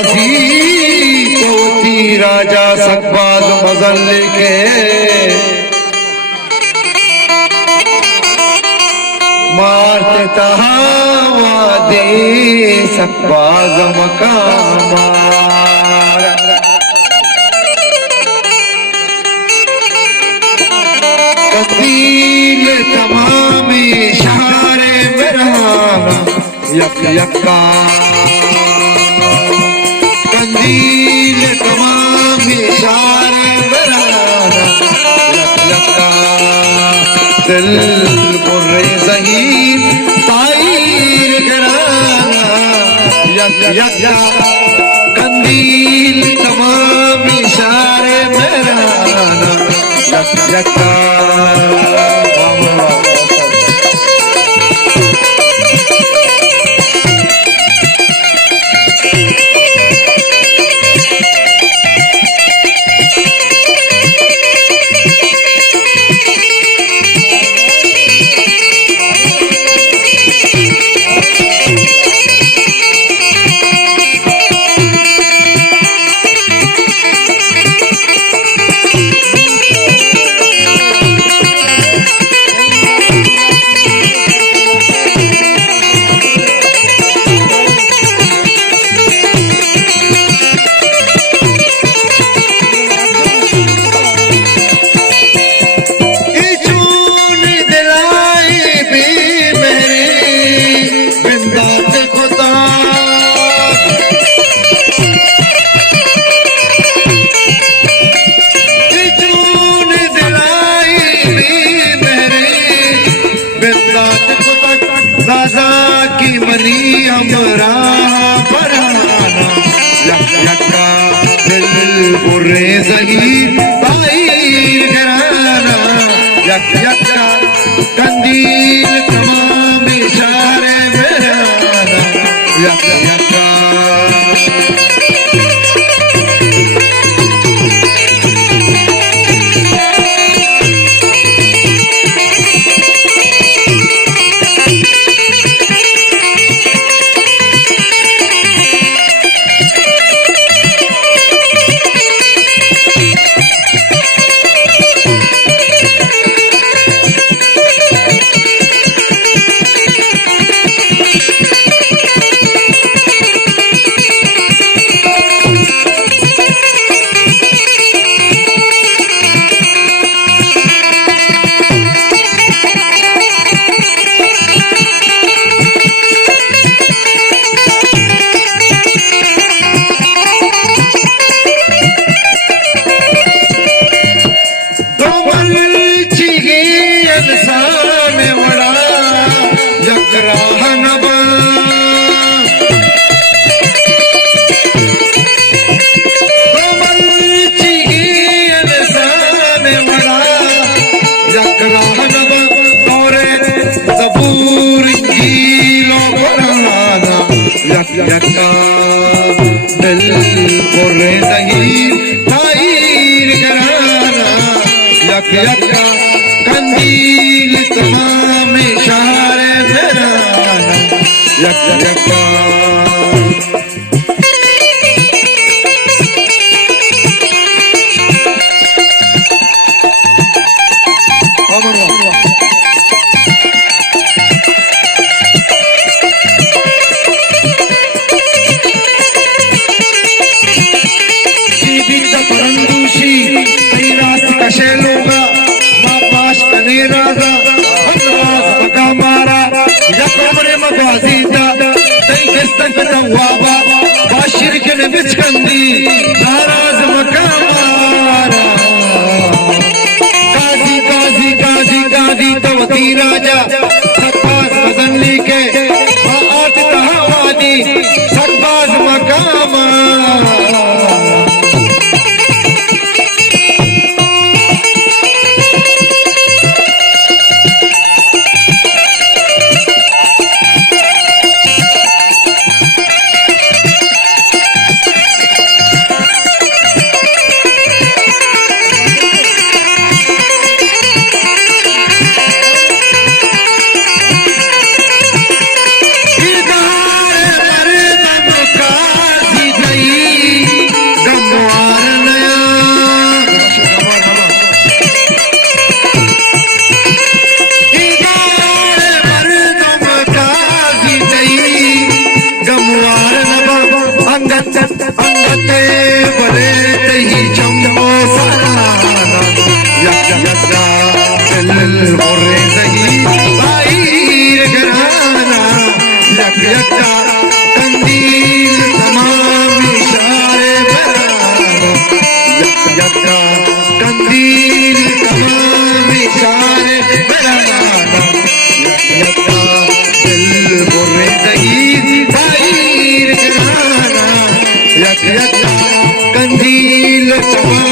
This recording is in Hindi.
गाजी कोती राजा सकबाज मजल लेके मारते तहावादी सकबाज मकामार कंदील तमाम इशारे बरहाना यक यक्का कंदील तमाम इशारे बरहाना यक यक्का दिल बुर्रे ज़हीर ताईर कराना यक यक्का कंदील तमाम इशारे बरहाना यक यक्का बुर्रे ज़हीर ताईर कराना यक यक्का कंदील तमाम इशारे बरहाना यक यक्का यक्का दिल बुर्रे ज़हीर ताईर कराना यक यक्का कंदील तमाम इशारे बरहाना यक यक्का बिचकंदी नाराज मकामारा गाजी गाजी गाजी गाजी तवती राजा सकबाज मजन लेके आत तहावादी सकबाज मकामारा अंगत बरे तही चंबो साराना यक यक्का दिल बोरे सही बाहर घराना यक यक्का कंदील तमाम इशारे बरानो यक यक्का कंदील तमाम इशारे बरानो यक यक्का दिल बोरे सही बाहर घराना यक यक्का कंदील तमाम